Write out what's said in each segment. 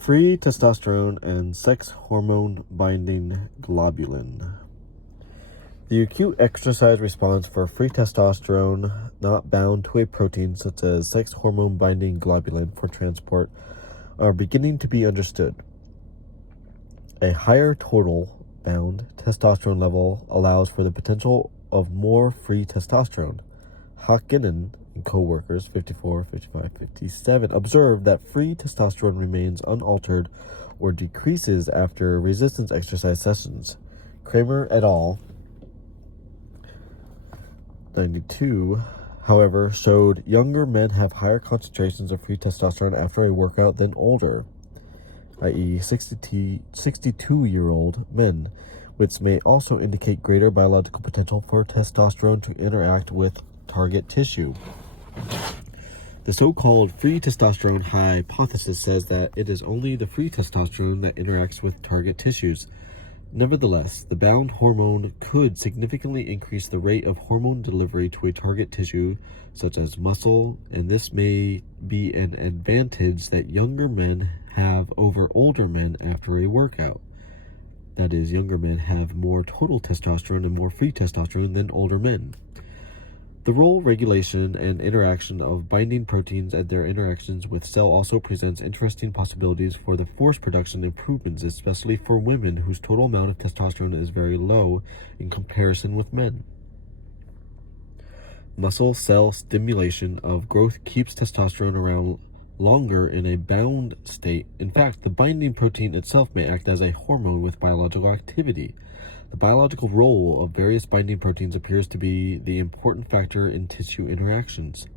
Free testosterone and sex hormone binding globulin. The acute exercise response for free testosterone not bound to a protein such as sex hormone binding globulin for transport are beginning to be understood. A higher total bound testosterone level allows for the potential of more free testosterone. Hakkinen and co-workers 54, 55, 57 observed that free testosterone remains unaltered or decreases after resistance exercise sessions. Kramer et al. 92, however, showed younger men have higher concentrations of free testosterone after a workout than older, i.e. 62-year-old men, which may also indicate greater biological potential for testosterone to interact with target tissue. The so-called free testosterone hypothesis says that it is only the free testosterone that interacts with target tissues. Nevertheless, the bound hormone could significantly increase the rate of hormone delivery to a target tissue, such as muscle, and this may be an advantage that younger men have over older men after a workout. That is, younger men have more total testosterone and more free testosterone than older men. The role, regulation, and interaction of binding proteins and their interactions with cell also presents interesting possibilities for the force production improvements, especially for women whose total amount of testosterone is very low in comparison with men. Muscle cell stimulation of growth keeps testosterone around longer in a bound state. In fact, the binding protein itself may act as a hormone with biological activity. The biological role of various binding proteins appears to be the important factor in tissue interactions.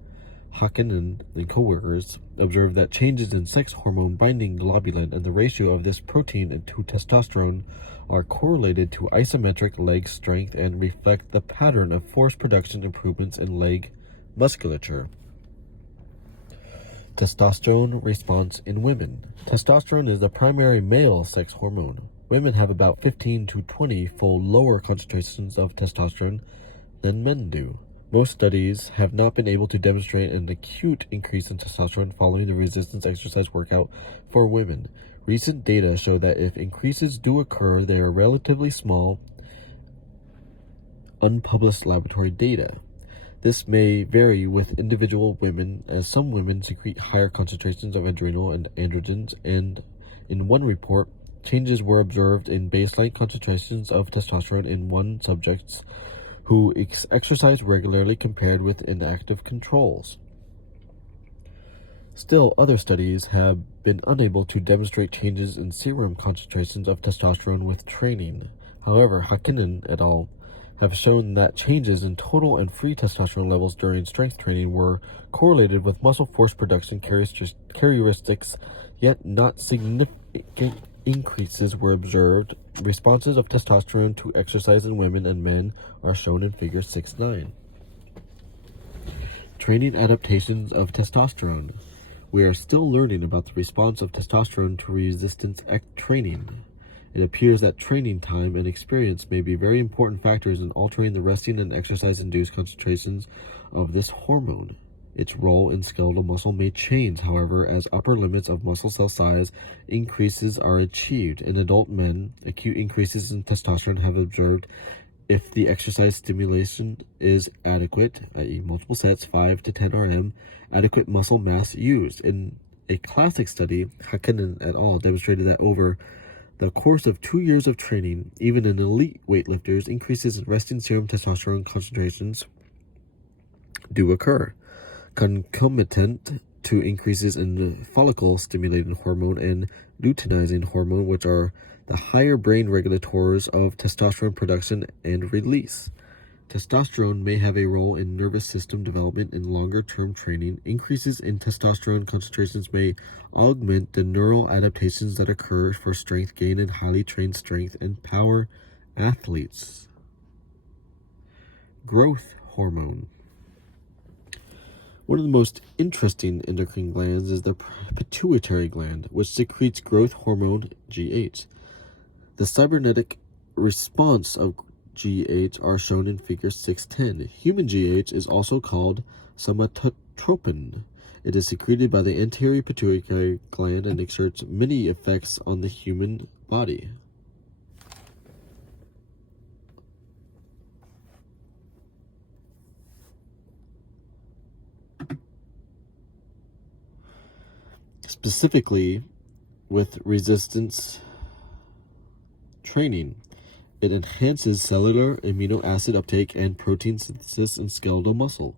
Hakkinen and co-workers observed that changes in sex hormone binding globulin and the ratio of this protein to testosterone are correlated to isometric leg strength and reflect the pattern of force production improvements in leg musculature. Testosterone response in women. Testosterone is the primary male sex hormone. Women have about 15 to 20-fold lower concentrations of testosterone than men do. Most studies have not been able to demonstrate an acute increase in testosterone following the resistance exercise workout for women. Recent data show that if increases do occur, they are relatively small, unpublished laboratory data. This may vary with individual women, as some women secrete higher concentrations of adrenal and androgens, and in one report, changes were observed in baseline concentrations of testosterone in one subjects who exercised regularly compared with inactive controls. Still, other studies have been unable to demonstrate changes in serum concentrations of testosterone with training. However, Hakkinen et al. Have shown that changes in total and free testosterone levels during strength training were correlated with muscle force production characteristics, yet not significant increases were observed. Responses of testosterone to exercise in women and men are shown in Figure 6.9. Training adaptations of testosterone. We are still learning about the response of testosterone to resistance training. It appears that training time and experience may be very important factors in altering the resting and exercise-induced concentrations of this hormone. Its role in skeletal muscle may change, however, as upper limits of muscle cell size increases are achieved. In adult men, acute increases in testosterone have observed if the exercise stimulation is adequate, i.e. multiple sets, 5 to 10 RM, adequate muscle mass used. In a classic study, Hakkinen et al. Demonstrated that over the course of 2 years of training, even in elite weightlifters, increases in resting serum testosterone concentrations do occur, concomitant to increases in follicle-stimulating hormone and luteinizing hormone, which are the higher brain regulators of testosterone production and release. Testosterone may have a role in nervous system development in longer-term training. Increases in testosterone concentrations may augment the neural adaptations that occur for strength gain in highly trained strength and power athletes. Growth hormone. One of the most interesting endocrine glands is the pituitary gland, which secretes growth hormone GH. The cybernetic response of GH are shown in Figure 6.10. Human GH is also called somatotropin. It is secreted by the anterior pituitary gland and exerts many effects on the human body. Specifically, with resistance training, it enhances cellular amino acid uptake and protein synthesis in skeletal muscle,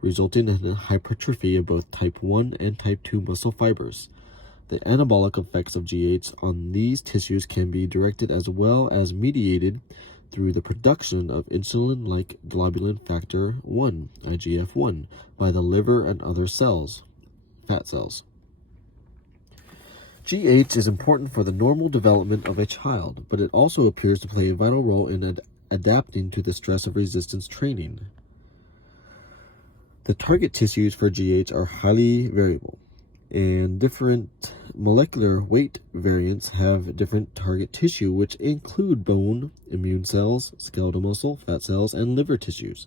resulting in a hypertrophy of both type 1 and type 2 muscle fibers. The anabolic effects of GH on these tissues can be directed as well as mediated through the production of insulin-like globulin factor 1, IGF-1, by the liver and other cells, fat cells. GH is important for the normal development of a child, but it also appears to play a vital role in adapting to the stress of resistance training. The target tissues for GH are highly variable, and different molecular weight variants have different target tissue, which include bone, immune cells, skeletal muscle, fat cells, and liver tissues.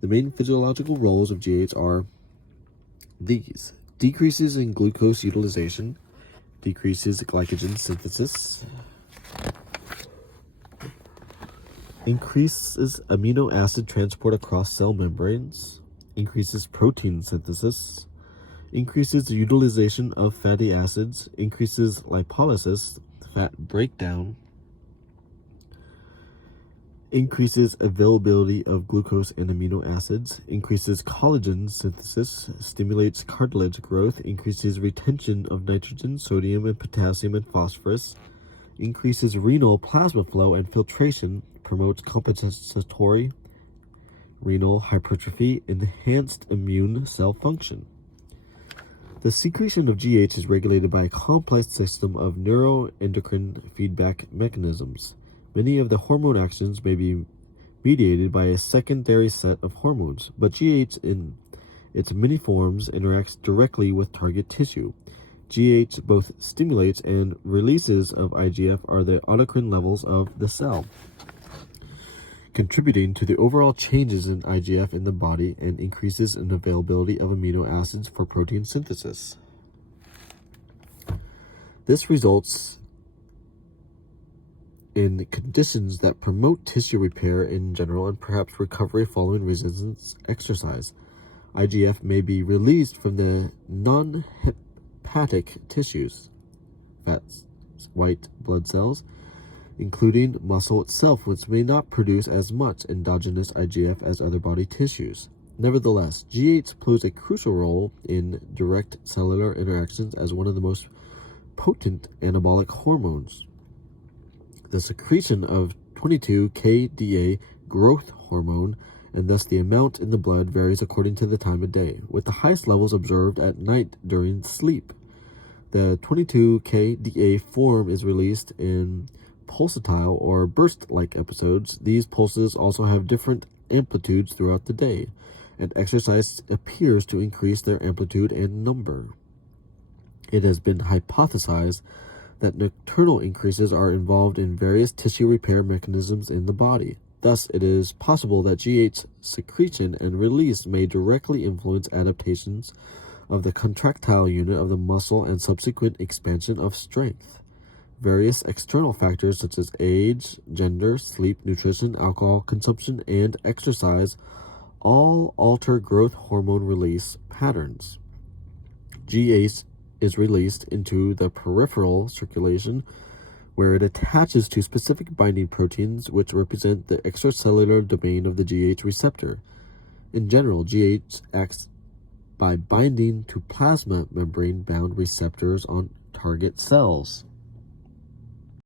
The main physiological roles of GH are these: decreases in glucose utilization, decreases glycogen synthesis, increases amino acid transport across cell membranes, increases protein synthesis, increases the utilization of fatty acids, increases lipolysis, fat breakdown, increases availability of glucose and amino acids, increases collagen synthesis, stimulates cartilage growth, increases retention of nitrogen, sodium, and potassium and phosphorus, increases renal plasma flow and filtration, promotes compensatory renal hypertrophy, enhanced immune cell function. The secretion of GH is regulated by a complex system of neuroendocrine feedback mechanisms. Many of the hormone actions may be mediated by a secondary set of hormones, but GH in its many forms interacts directly with target tissue. GH both stimulates and releases of IGF are the endocrine levels of the cell, contributing to the overall changes in IGF in the body and increases in availability of amino acids for protein synthesis. This results in conditions that promote tissue repair in general and perhaps recovery following resistance exercise. IGF may be released from the non-hepatic tissues, fats, white blood cells, including muscle itself, which may not produce as much endogenous IGF as other body tissues. Nevertheless, GH plays a crucial role in direct cellular interactions as one of the most potent anabolic hormones. The secretion of 22-kDa growth hormone, and thus the amount in the blood, varies according to the time of day, with the highest levels observed at night during sleep. The 22-kDa form is released in pulsatile or burst-like episodes. These pulses also have different amplitudes throughout the day, and exercise appears to increase their amplitude and number. It has been hypothesized that nocturnal increases are involved in various tissue repair mechanisms in the body. Thus, it is possible that GH secretion and release may directly influence adaptations of the contractile unit of the muscle and subsequent expansion of strength. Various external factors such as age, gender, sleep, nutrition, alcohol consumption, and exercise all alter growth hormone release patterns. GH is released into the peripheral circulation, where it attaches to specific binding proteins which represent the extracellular domain of the GH receptor. In general, GH acts by binding to plasma membrane-bound receptors on target cells.